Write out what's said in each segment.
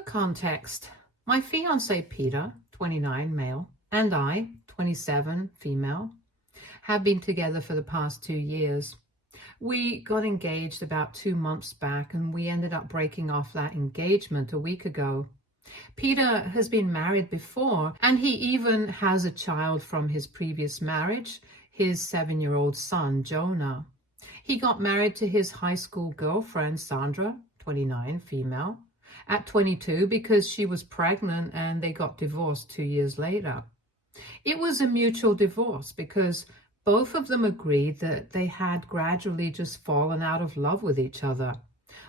For context, my fiance Peter, 29 male, and I, 27 female, have been together for the past 2 years. We got engaged about 2 months back, and we ended up breaking off that engagement a week ago. Peter has been married before, and he even has a child from his previous marriage, his 7-year-old son, Jonah. He got married to his high school girlfriend, Sandra, 29, female, at 22 because she was pregnant, and they got divorced 2 years later. It was a mutual divorce because both of them agreed that they had gradually just fallen out of love with each other,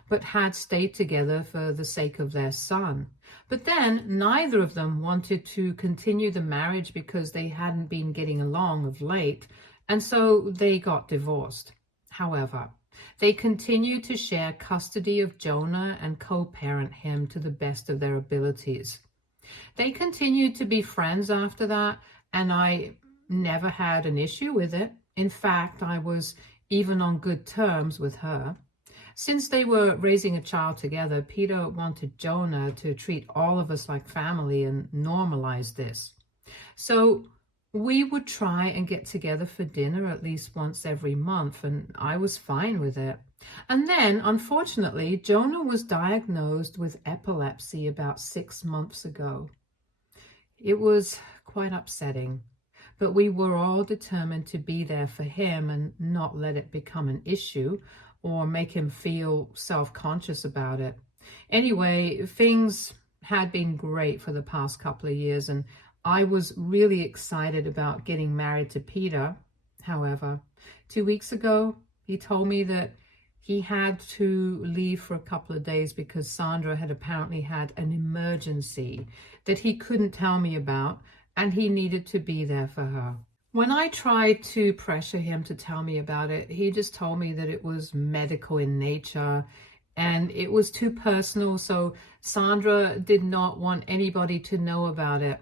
but had stayed together for the sake of their son. But then neither of them wanted to continue the marriage because they hadn't been getting along of late, and so they got divorced. However, they continued to share custody of Jonah and co-parent him to the best of their abilities. They continued to be friends after that, and I never had an issue with it. In fact, I was even on good terms with her. Since they were raising a child together, Peter wanted Jonah to treat all of us like family and normalize this. So we would try and get together for dinner at least once every month, and I was fine with it. And then, unfortunately, Jonah was diagnosed with epilepsy about 6 months ago. It was quite upsetting, but we were all determined to be there for him and not let it become an issue or make him feel self-conscious about it. Anyway, things had been great for the past couple of years, and I was really excited about getting married to Peter. However, 2 weeks ago, he told me that he had to leave for a couple of days because Sandra had apparently had an emergency that he couldn't tell me about, and he needed to be there for her. When I tried to pressure him to tell me about it, he just told me that it was medical in nature and it was too personal, so Sandra did not want anybody to know about it.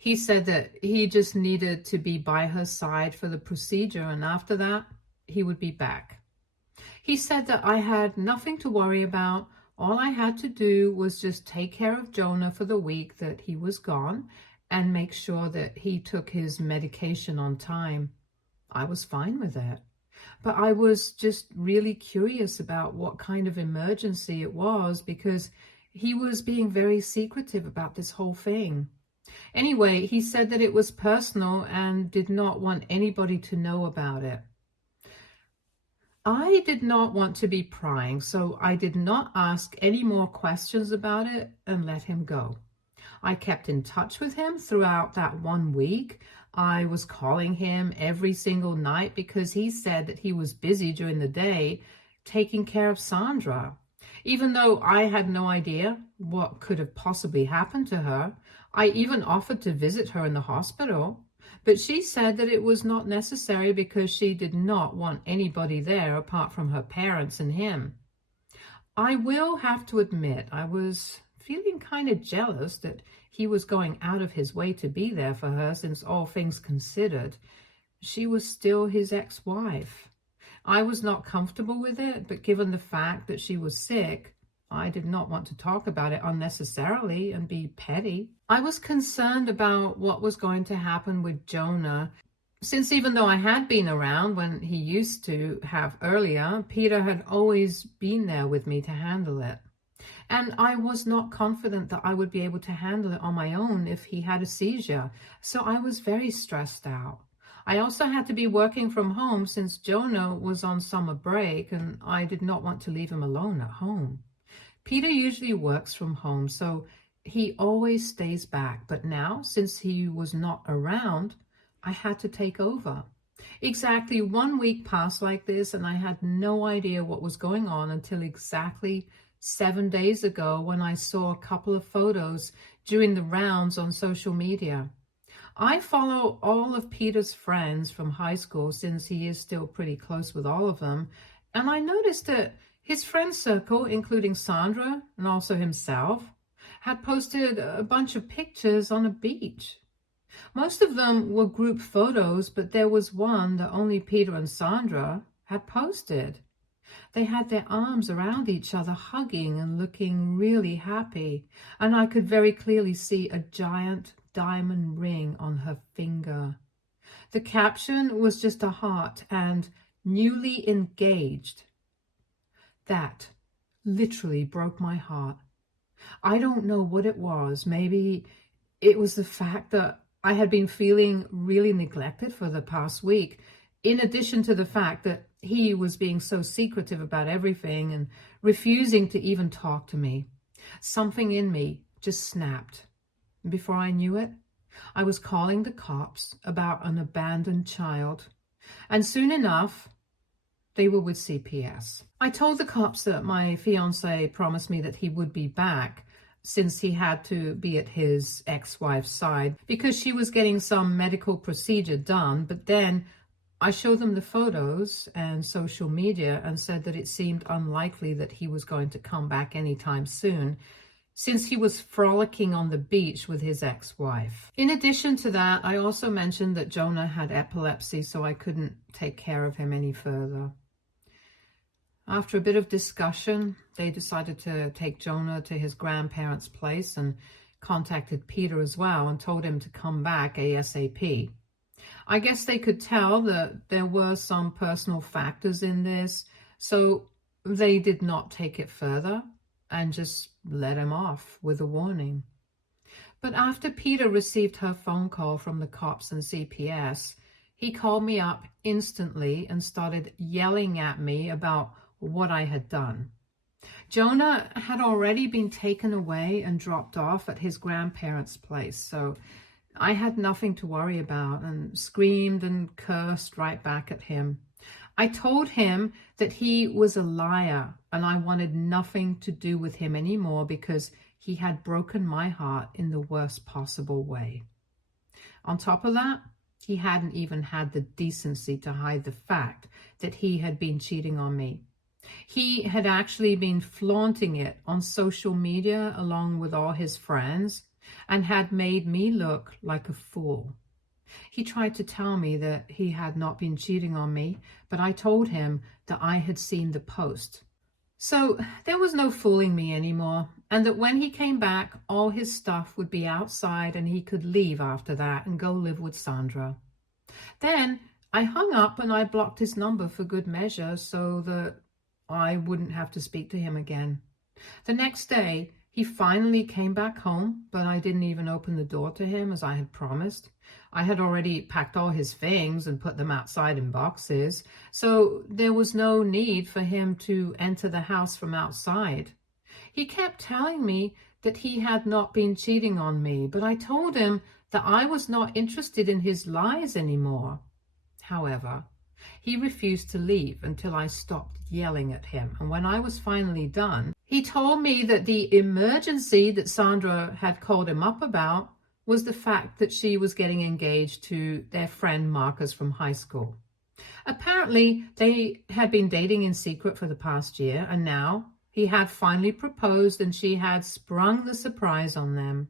He said that he just needed to be by her side for the procedure, and after that, he would be back. He said that I had nothing to worry about. All I had to do was just take care of Jonah for the week that he was gone and make sure that he took his medication on time. I was fine with it. But I was just really curious about what kind of emergency it was because he was being very secretive about this whole thing. Anyway, he said that it was personal and did not want anybody to know about it. I did not want to be prying, so I did not ask any more questions about it and let him go. I kept in touch with him throughout that 1 week. I was calling him every single night because he said that he was busy during the day taking care of Sandra. Even though I had no idea what could have possibly happened to her, I even offered to visit her in the hospital, but she said that it was not necessary because she did not want anybody there apart from her parents and him. I will have to admit, I was feeling kind of jealous that he was going out of his way to be there for her, since all things considered, she was still his ex-wife. I was not comfortable with it, but given the fact that she was sick, I did not want to talk about it unnecessarily and be petty. I was concerned about what was going to happen with Jonah, since even though I had been around when he used to have earlier, Peter had always been there with me to handle it. And I was not confident that I would be able to handle it on my own if he had a seizure, so I was very stressed out. I also had to be working from home since Jonah was on summer break, and I did not want to leave him alone at home. Peter usually works from home, so he always stays back, but now, since he was not around, I had to take over. Exactly 1 week passed like this, and I had no idea what was going on until exactly 7 days ago when I saw a couple of photos during the rounds on social media. I follow all of Peter's friends from high school since he is still pretty close with all of them, and I noticed that his friend circle, including Sandra and also himself, had posted a bunch of pictures on a beach. Most of them were group photos, but there was one that only Peter and Sandra had posted. They had their arms around each other, hugging and looking really happy, and I could very clearly see a giant diamond ring on her finger. The caption was just a heart and newly engaged. That literally broke my heart. I don't know what it was. Maybe it was the fact that I had been feeling really neglected for the past week, in addition to the fact that he was being so secretive about everything and refusing to even talk to me. Something in me just snapped. Before I knew it, I was calling the cops about an abandoned child, and soon enough, they were with CPS. I told the cops that my fiance promised me that he would be back since he had to be at his ex-wife's side because she was getting some medical procedure done, but then I showed them the photos and social media and said that it seemed unlikely that he was going to come back anytime soon, since he was frolicking on the beach with his ex-wife. In addition to that, I also mentioned that Jonah had epilepsy, so I couldn't take care of him any further. After a bit of discussion, they decided to take Jonah to his grandparents' place and contacted Peter as well and told him to come back ASAP. I guess they could tell that there were some personal factors in this, so they did not take it further and just let him off with a warning. But after Peter received her phone call from the cops and CPS, he called me up instantly and started yelling at me about what I had done. Jonah had already been taken away and dropped off at his grandparents' place, so I had nothing to worry about and screamed and cursed right back at him. I told him that he was a liar and I wanted nothing to do with him anymore because he had broken my heart in the worst possible way. On top of that, he hadn't even had the decency to hide the fact that he had been cheating on me. He had actually been flaunting it on social media along with all his friends and had made me look like a fool. He tried to tell me that he had not been cheating on me, but I told him that I had seen the post. So there was no fooling me anymore, and that when he came back, all his stuff would be outside and he could leave after that and go live with Sandra. Then I hung up and I blocked his number for good measure so that I wouldn't have to speak to him again. The next day, he finally came back home, but I didn't even open the door to him as I had promised. I had already packed all his things and put them outside in boxes, so there was no need for him to enter the house from outside. He kept telling me that he had not been cheating on me, but I told him that I was not interested in his lies anymore. However, he refused to leave until I stopped yelling at him, and when I was finally done, he told me that the emergency that Sandra had called him up about was the fact that she was getting engaged to their friend Marcus from high school. Apparently, they had been dating in secret for the past year, and now he had finally proposed and she had sprung the surprise on them.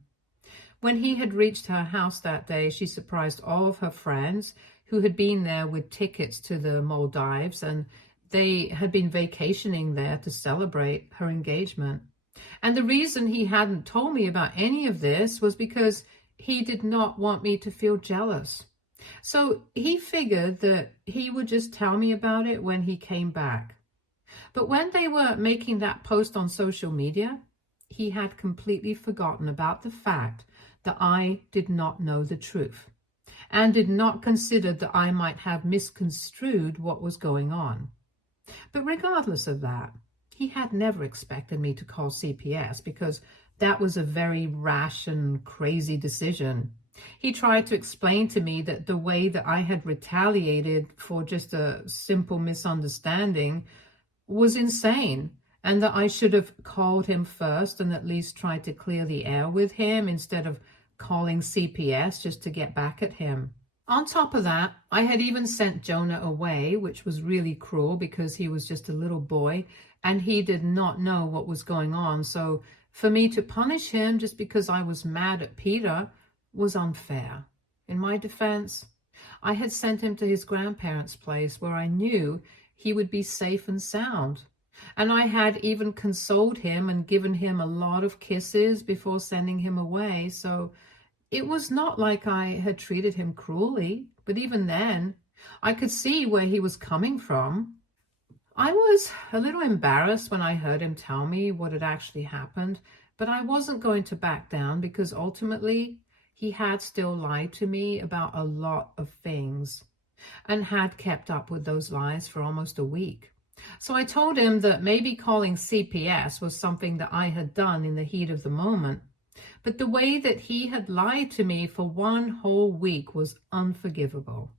When he had reached her house that day, she surprised all of her friends who had been there with tickets to the Maldives, and they had been vacationing there to celebrate her engagement. And the reason he hadn't told me about any of this was because he did not want me to feel jealous. So he figured that he would just tell me about it when he came back. But when they were making that post on social media, he had completely forgotten about the fact that I did not know the truth and did not consider that I might have misconstrued what was going on. But regardless of that, he had never expected me to call CPS because that was a very rash and crazy decision. He tried to explain to me that the way that I had retaliated for just a simple misunderstanding was insane, and that I should have called him first and at least tried to clear the air with him instead of calling CPS just to get back at him. On top of that, I had even sent Jonah away, which was really cruel because he was just a little boy and he did not know what was going on. So for me to punish him just because I was mad at Peter was unfair. In my defense, I had sent him to his grandparents' place where I knew he would be safe and sound. And I had even consoled him and given him a lot of kisses before sending him away. So it was not like I had treated him cruelly, but even then, I could see where he was coming from. I was a little embarrassed when I heard him tell me what had actually happened, but I wasn't going to back down because ultimately he had still lied to me about a lot of things and had kept up with those lies for almost a week. So I told him that maybe calling CPS was something that I had done in the heat of the moment, but the way that he had lied to me for one whole week was unforgivable.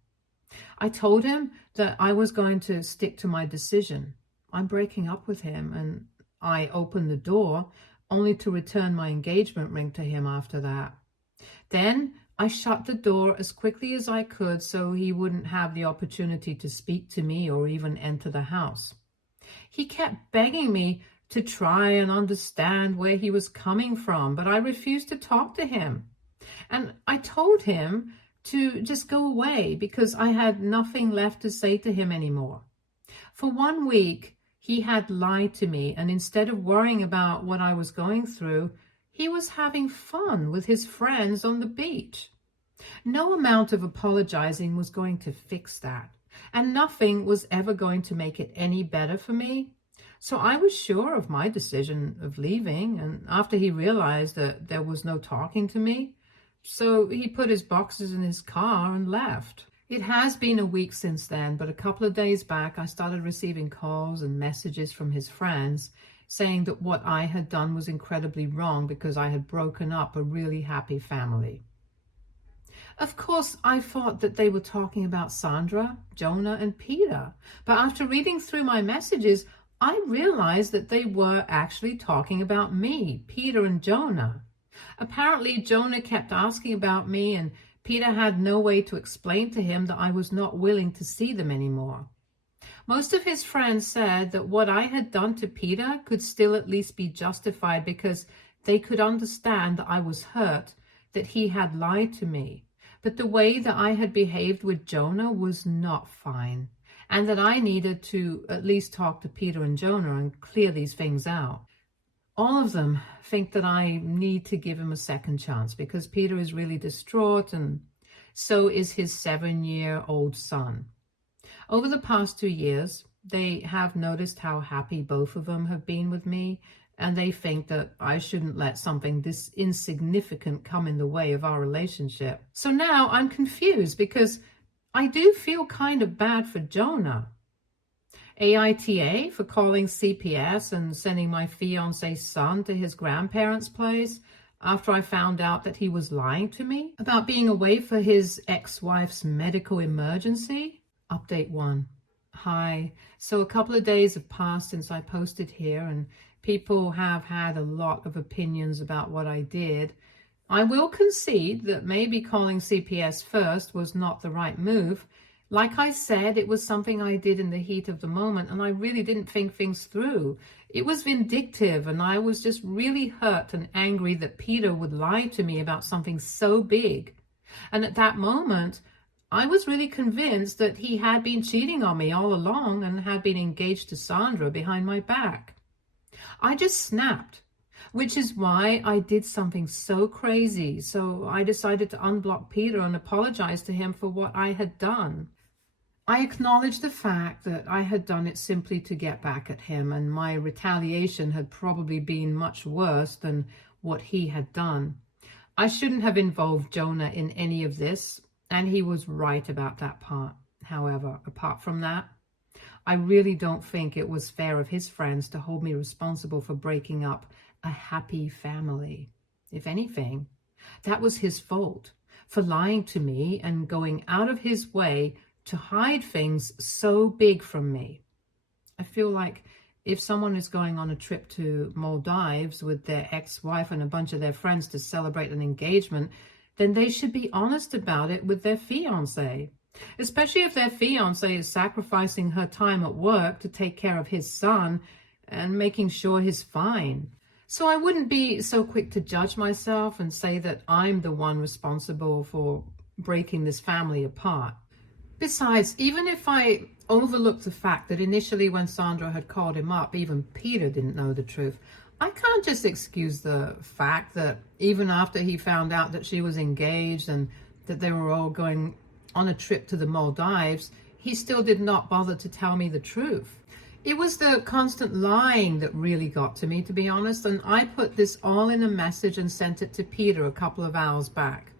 I told him that I was going to stick to my decision. I'm breaking up with him, and I opened the door only to return my engagement ring to him after that. Then I shut the door as quickly as I could so he wouldn't have the opportunity to speak to me or even enter the house. He kept begging me to try and understand where he was coming from, but I refused to talk to him. And I told him to just go away because I had nothing left to say to him anymore. For 1 week, he had lied to me, and instead of worrying about what I was going through, he was having fun with his friends on the beach. No amount of apologizing was going to fix that, and nothing was ever going to make it any better for me. So I was sure of my decision of leaving, and after he realized that there was no talking to me, so he put his boxes in his car and left. It has been a week since then, but a couple of days back, I started receiving calls and messages from his friends saying that what I had done was incredibly wrong because I had broken up a really happy family. Of course, I thought that they were talking about Sandra, Jonah, and Peter, but after reading through my messages, I realized that they were actually talking about me, Peter and Jonah. Apparently, Jonah kept asking about me, and Peter had no way to explain to him that I was not willing to see them anymore. Most of his friends said that what I had done to Peter could still at least be justified because they could understand that I was hurt, that he had lied to me. But the way that I had behaved with Jonah was not fine, and that I needed to at least talk to Peter and Jonah and clear these things out. All of them think that I need to give him a second chance because Peter is really distraught, and so is his 7-year-old son. Over the past 2 years, they have noticed how happy both of them have been with me, and they think that I shouldn't let something this insignificant come in the way of our relationship. So now I'm confused because I do feel kind of bad for Jonah. AITA for calling CPS and sending my fiance's son to his grandparents' place after I found out that he was lying to me about being away for his ex-wife's medical emergency. Update 1. Hi. So a couple of days have passed since I posted here, and people have had a lot of opinions about what I did. I will concede that maybe calling CPS first was not the right move. Like I said, it was something I did in the heat of the moment, and I really didn't think things through. It was vindictive, and I was just really hurt and angry that Peter would lie to me about something so big. And at that moment, I was really convinced that he had been cheating on me all along and had been engaged to Sandra behind my back. I just snapped, which is why I did something so crazy. So I decided to unblock Peter and apologize to him for what I had done. I acknowledged the fact that I had done it simply to get back at him, and my retaliation had probably been much worse than what he had done. I shouldn't have involved Jonah in any of this, and he was right about that part. However, apart from that, I really don't think it was fair of his friends to hold me responsible for breaking up a happy family. If anything, that was his fault for lying to me and going out of his way to hide things so big from me. I feel like if someone is going on a trip to Maldives with their ex-wife and a bunch of their friends to celebrate an engagement, then they should be honest about it with their fiance, especially if their fiance is sacrificing her time at work to take care of his son and making sure he's fine. So I wouldn't be so quick to judge myself and say that I'm the one responsible for breaking this family apart. Besides, even if I overlook the fact that initially when Sandra had called him up, even Peter didn't know the truth, I can't just excuse the fact that even after he found out that she was engaged and that they were all going on a trip to the Maldives, he still did not bother to tell me the truth. It was the constant lying that really got to me, to be honest, and I put this all in a message and sent it to Peter a couple of hours back.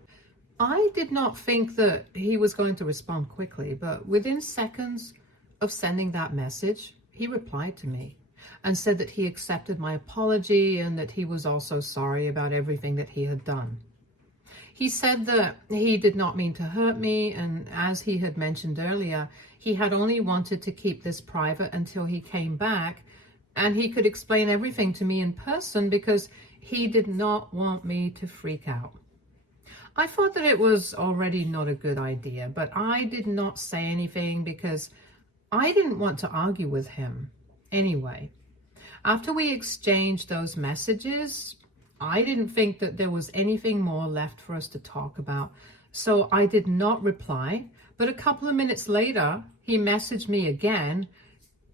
I did not think that he was going to respond quickly, but within seconds of sending that message, he replied to me and said that he accepted my apology and that he was also sorry about everything that he had done. He said that he did not mean to hurt me, and as he had mentioned earlier, he had only wanted to keep this private until he came back and he could explain everything to me in person because he did not want me to freak out. I thought that it was already not a good idea, but I did not say anything because I didn't want to argue with him. Anyway, after we exchanged those messages, I didn't think that there was anything more left for us to talk about, so I did not reply. But a couple of minutes later, he messaged me again,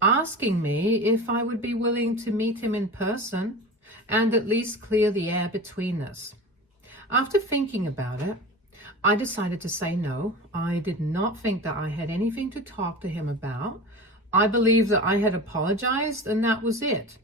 asking me if I would be willing to meet him in person and at least clear the air between us. After thinking about it, I decided to say no. I did not think that I had anything to talk to him about. I believed that I had apologized and that was it.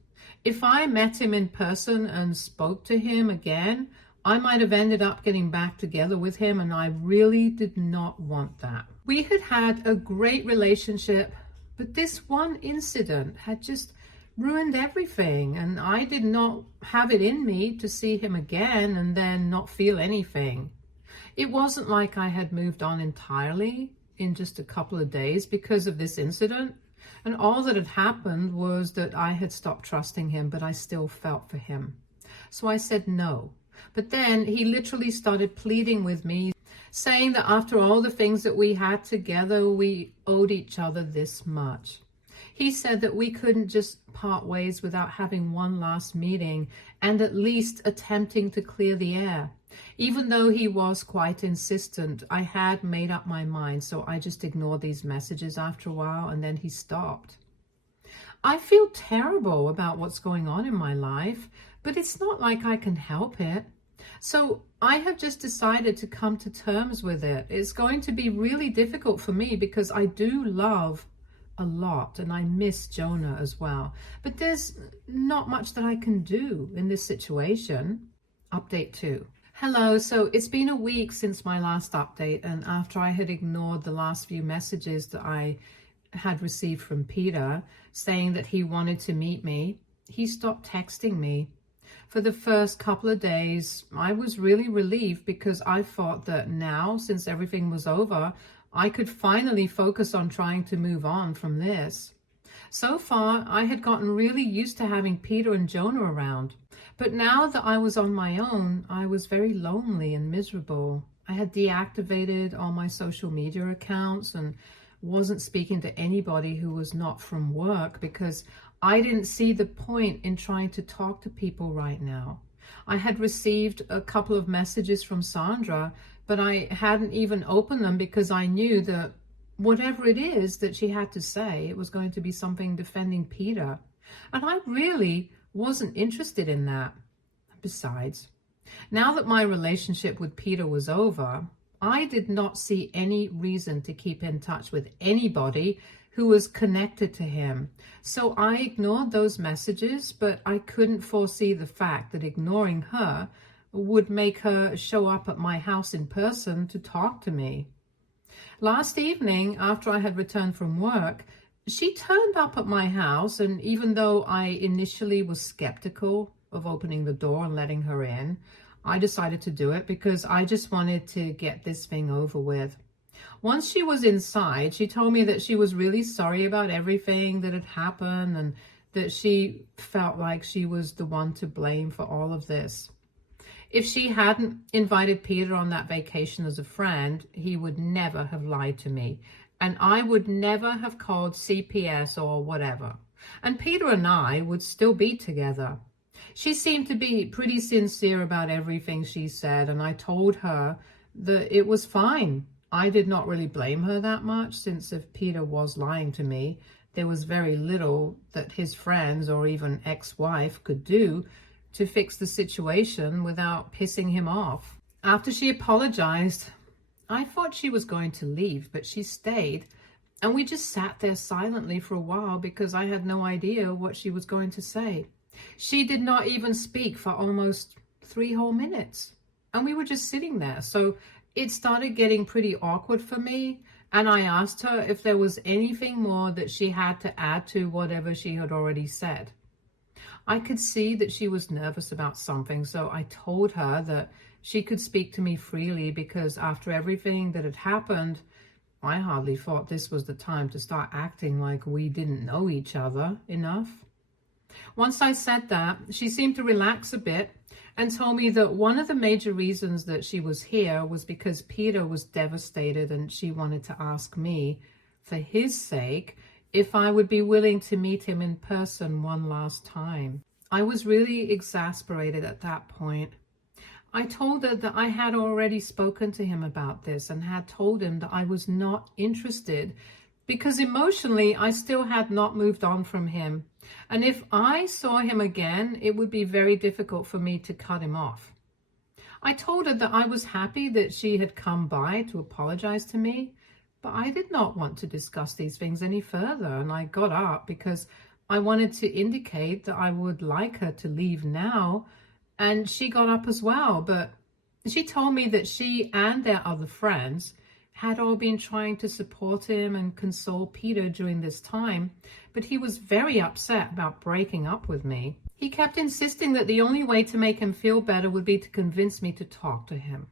If I met him in person and spoke to him again, I might have ended up getting back together with him, and I really did not want that. We had had a great relationship, but this one incident had just ruined everything, and I did not have it in me to see him again and then not feel anything. It wasn't like I had moved on entirely in just a couple of days because of this incident, and all that had happened was that I had stopped trusting him, but I still felt for him. So I said no. But then he literally started pleading with me, saying that after all the things that we had together, we owed each other this much. He said that we couldn't just part ways without having one last meeting and at least attempting to clear the air. Even though he was quite insistent, I had made up my mind, so I just ignored these messages after a while, and then he stopped. I feel terrible about what's going on in my life, but it's not like I can help it. So I have just decided to come to terms with it. It's going to be really difficult for me because I do love a lot and I miss Jonah as well. But there's not much that I can do in this situation. Update 2. Hello, so it's been a week since my last update, and after I had ignored the last few messages that I had received from Peter saying that he wanted to meet me, he stopped texting me. For the first couple of days, I was really relieved because I thought that now, since everything was over, I could finally focus on trying to move on from this. So far, I had gotten really used to having Peter and Jonah around. But now that I was on my own, I was very lonely and miserable. I had deactivated all my social media accounts and wasn't speaking to anybody who was not from work because I didn't see the point in trying to talk to people right now. I had received a couple of messages from Sandra, but I hadn't even opened them because I knew that whatever it is that she had to say, it was going to be something defending Peter. And I really wasn't interested in that. Besides, now that my relationship with Peter was over, I did not see any reason to keep in touch with anybody who was connected to him. So I ignored those messages, but I couldn't foresee the fact that ignoring her would make her show up at my house in person to talk to me. Last evening, after I had returned from work, she turned up at my house, and even though I initially was skeptical of opening the door and letting her in, I decided to do it because I just wanted to get this thing over with. Once she was inside, she told me that she was really sorry about everything that had happened and that she felt like she was the one to blame for all of this. If she hadn't invited Peter on that vacation as a friend, he would never have lied to me, and I would never have called CPS or whatever. And Peter and I would still be together. She seemed to be pretty sincere about everything she said, and I told her that it was fine. I did not really blame her that much, since if Peter was lying to me, there was very little that his friends or even ex-wife could do to fix the situation without pissing him off. After she apologized, I thought she was going to leave, but she stayed, and we just sat there silently for a while because I had no idea what she was going to say. She did not even speak for almost 3 whole minutes, and we were just sitting there. So it started getting pretty awkward for me, and I asked her if there was anything more that she had to add to whatever she had already said. I could see that she was nervous about something, so I told her that she could speak to me freely because after everything that had happened, I hardly thought this was the time to start acting like we didn't know each other enough. Once I said that, she seemed to relax a bit and told me that one of the major reasons that she was here was because Peter was devastated, and she wanted to ask me, for his sake, if I would be willing to meet him in person one last time. I was really exasperated at that point. I told her that I had already spoken to him about this and had told him that I was not interested because emotionally I still had not moved on from him. And if I saw him again, it would be very difficult for me to cut him off. I told her that I was happy that she had come by to apologize to me, but I did not want to discuss these things any further, and I got up because I wanted to indicate that I would like her to leave now, and she got up as well. But she told me that she and their other friends had all been trying to support him and console Peter during this time, but he was very upset about breaking up with me. He kept insisting that the only way to make him feel better would be to convince me to talk to him.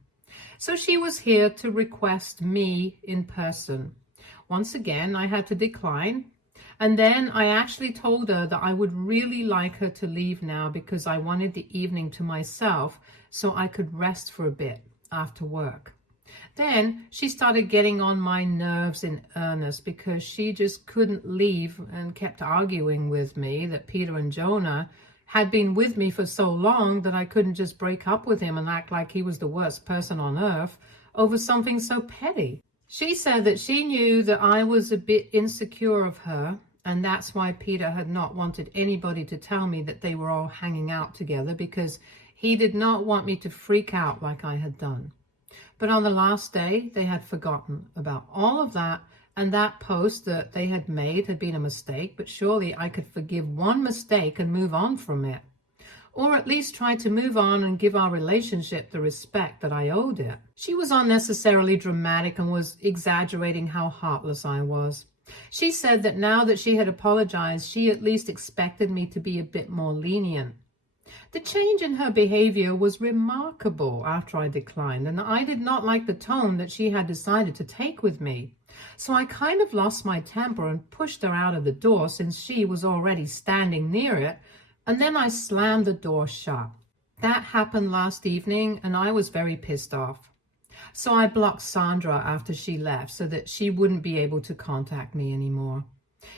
So she was here to request me in person. Once again, I had to decline. And then I actually told her that I would really like her to leave now because I wanted the evening to myself so I could rest for a bit after work. Then she started getting on my nerves in earnest because she just couldn't leave and kept arguing with me that Peter and Jonah had been with me for so long that I couldn't just break up with him and act like he was the worst person on earth over something so petty. She said that she knew that I was a bit insecure of her, and that's why Peter had not wanted anybody to tell me that they were all hanging out together, because he did not want me to freak out like I had done. But on the last day, they had forgotten about all of that, and that post that they had made had been a mistake, but surely I could forgive one mistake and move on from it. Or at least try to move on and give our relationship the respect that I owed it. She was unnecessarily dramatic and was exaggerating how heartless I was. She said that now that she had apologized, she at least expected me to be a bit more lenient. The change in her behavior was remarkable after I declined, and I did not like the tone that she had decided to take with me. So I kind of lost my temper and pushed her out of the door since she was already standing near it, and then I slammed the door shut. That happened last evening, and I was very pissed off. So I blocked Sandra after she left so that she wouldn't be able to contact me anymore.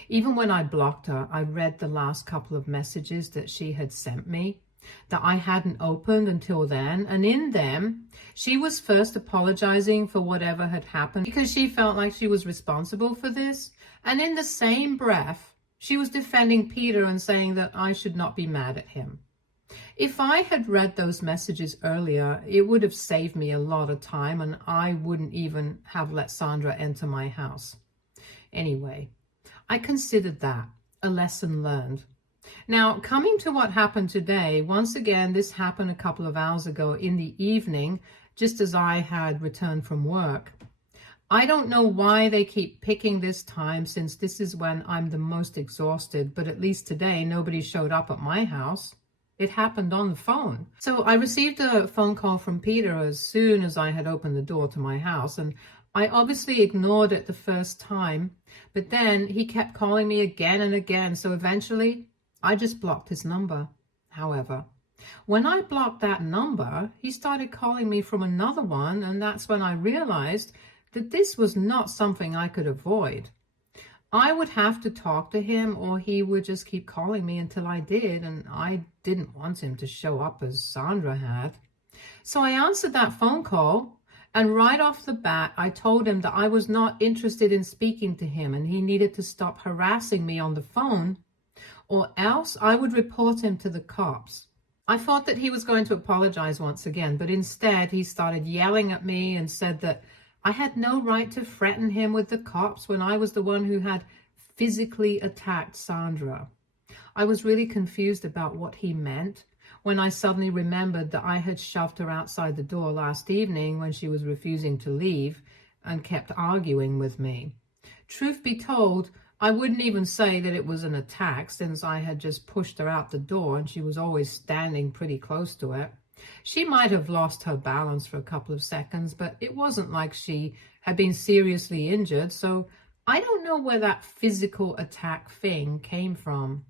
Even when I blocked her, I read the last couple of messages that she had sent me that I hadn't opened until then, and in them, she was first apologizing for whatever had happened because she felt like she was responsible for this, and in the same breath, she was defending Peter and saying that I should not be mad at him. If I had read those messages earlier, it would have saved me a lot of time, and I wouldn't even have let Sandra enter my house. Anyway, I considered that a lesson learned. Now, coming to what happened today, once again, this happened a couple of hours ago in the evening, just as I had returned from work. I don't know why they keep picking this time, since this is when I'm the most exhausted, but at least today nobody showed up at my house. It happened on the phone. So I received a phone call from Peter as soon as I had opened the door to my house, and I obviously ignored it the first time, but then he kept calling me again and again, so eventually I just blocked his number. However, when I blocked that number, he started calling me from another one, and that's when I realized that this was not something I could avoid. I would have to talk to him, or he would just keep calling me until I did, and I didn't want him to show up as Sandra had. So I answered that phone call, And right off the bat, I told him that I was not interested in speaking to him and he needed to stop harassing me on the phone, or else I would report him to the cops. I thought that he was going to apologize once again, but instead he started yelling at me and said that I had no right to threaten him with the cops when I was the one who had physically attacked Sandra. I was really confused about what he meant when I suddenly remembered that I had shoved her outside the door last evening when she was refusing to leave and kept arguing with me. Truth be told, I wouldn't even say that it was an attack, since I had just pushed her out the door and she was always standing pretty close to it. She might have lost her balance for a couple of seconds, but it wasn't like she had been seriously injured, so I don't know where that physical attack thing came from.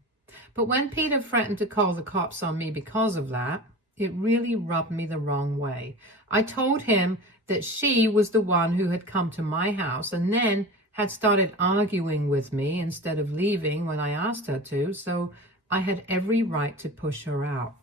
But when Peter threatened to call the cops on me because of that, it really rubbed me the wrong way. I told him that she was the one who had come to my house and then had started arguing with me instead of leaving when I asked her to, so I had every right to push her out.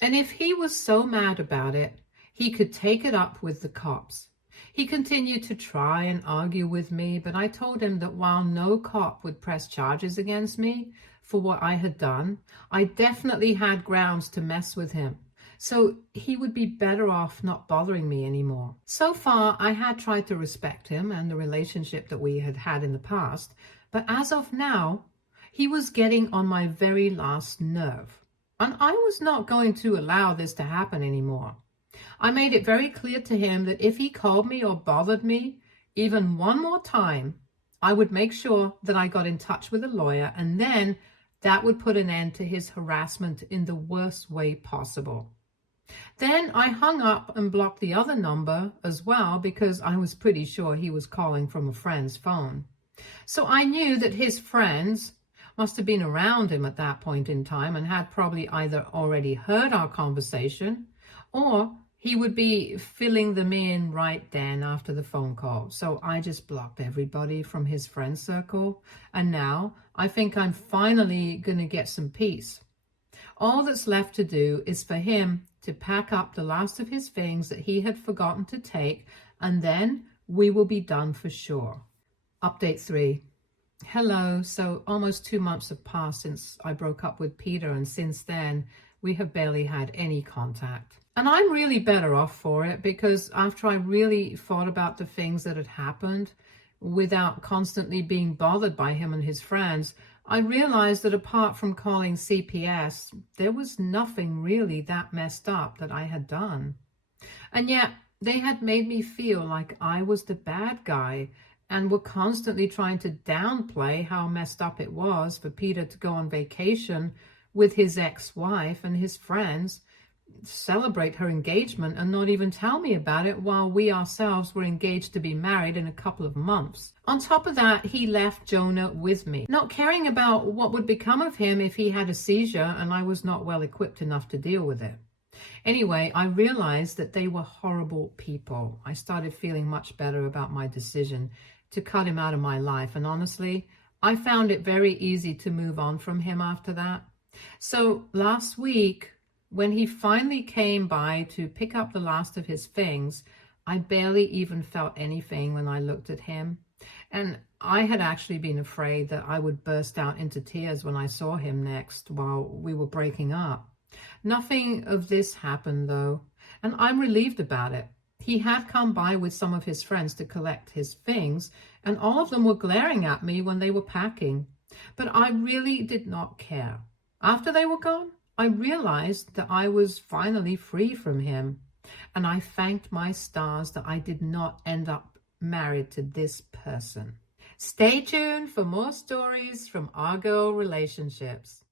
And if he was so mad about it, he could take it up with the cops. He continued to try and argue with me, but I told him that while no cop would press charges against me for what I had done, I definitely had grounds to mess with him. So he would be better off not bothering me anymore. So far, I had tried to respect him and the relationship that we had had in the past, but as of now, he was getting on my very last nerve. And I was not going to allow this to happen anymore. I made it very clear to him that if he called me or bothered me even one more time, I would make sure that I got in touch with a lawyer, and then that would put an end to his harassment in the worst way possible. Then I hung up and blocked the other number as well, because I was pretty sure he was calling from a friend's phone. So I knew that his friends must have been around him at that point in time and had probably either already heard our conversation, or he would be filling them in right then after the phone call. So I just blocked everybody from his friend circle, and now I think I'm finally going to get some peace. All that's left to do is for him to pack up the last of his things that he had forgotten to take, and then we will be done for sure. Update 3. Hello. So almost 2 months have passed since I broke up with Peter, and since then we have barely had any contact. And I'm really better off for it, because after I really thought about the things that had happened without constantly being bothered by him and his friends, I realized that apart from calling CPS, there was nothing really that messed up that I had done. And yet they had made me feel like I was the bad guy and were constantly trying to downplay how messed up it was for Peter to go on vacation with his ex-wife and his friends, celebrate her engagement, and not even tell me about it while we ourselves were engaged to be married in a couple of months. On top of that, he left Jonah with me, not caring about what would become of him if he had a seizure and I was not well equipped enough to deal with it. Anyway, I realized that they were horrible people. I started feeling much better about my decision to cut him out of my life, and honestly, I found it very easy to move on from him after that. So last week, when he finally came by to pick up the last of his things, I barely even felt anything when I looked at him. And I had actually been afraid that I would burst out into tears when I saw him next while we were breaking up. Nothing of this happened though, and I'm relieved about it. He had come by with some of his friends to collect his things, and all of them were glaring at me when they were packing. But I really did not care. After they were gone, I realized that I was finally free from him, and I thanked my stars that I did not end up married to this person. Stay tuned for more stories from our girl relationships.